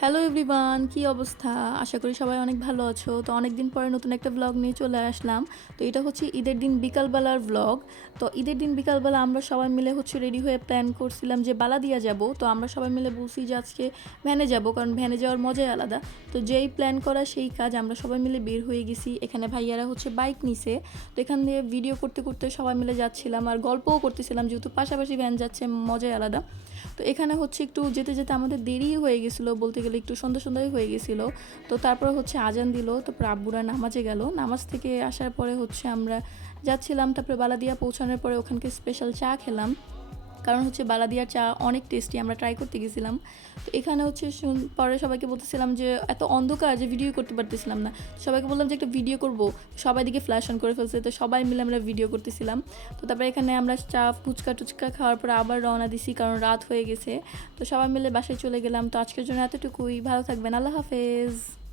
Hello everyone, কি অবস্থা? আশা করি সবাই অনেক ভালো আছো। তো অনেকদিন পরে নতুন একটা ব্লগ নিয়ে চলে আসলাম। তো এটা হচ্ছে ঈদের দিন বিকালবেলার ব্লগ। তো ঈদের দিন বিকালবেলা আমরা সবাই মিলে রেডি হয়ে প্ল্যান করছিলাম যে বালাদিয়া যাব। তো আমরা সবাই মিলে বলছি যে আজকে ভ্যানে যাব, কারণ ভ্যানে যাওয়ার মজাই আলাদা। তো যেই প্ল্যান করা সেই কাজ, আমরা সবাই মিলে বের হয়ে গেছি। এখানে ভাইয়ারা বাইক নিছে। তো এখান দিয়ে ভিডিও করতে করতে সবাই মিলে যাচ্ছিলাম আর গল্পও করতেছিলাম, যেহেতু পাশাপাশি ভ্যান যাচ্ছে, মজাই আলাদা। তো এখানে একটু যেতে যেতে আমাদের দেরি হয়ে গেছিলো, বলতে গেলে একটু সন্ধ্যায় হয়ে গেছিলো। তো তারপর আজান দিল, তারপর আব্বুরা নামাজে গেল। নামাজ থেকে আসার পরে আমরা যাচ্ছিলাম, তারপরে বালাদিয়া পৌঁছানোর পরে ওখানকে স্পেশাল চা খেলাম, কারণ বালাদিয়ার চা অনেক টেস্টি, আমরা ট্রাই করতে গেছিলাম। তো এখানে পরে সবাইকে বলতেছিলাম যে এত অন্ধকার যে ভিডিও করতে পারতেছিলাম না। সবাইকে বললাম যে একটা ভিডিও করব, সবাই দিকে ফ্ল্যাশ অন করে ফেলছে, তো সবাই মিলে আমরা ভিডিও করতেছিলাম। তো তারপরে এখানে আমরা চা ফুচকা টুচকা খাওয়ার পরে আবার রওনা দিছি, কারণ রাত হয়ে গেছে। তো সবাই মিলে বাসায় চলে গেলাম। তো আজকের জন্য এতটুকুই, ভালো থাকবেন, আল্লাহ হাফেজ।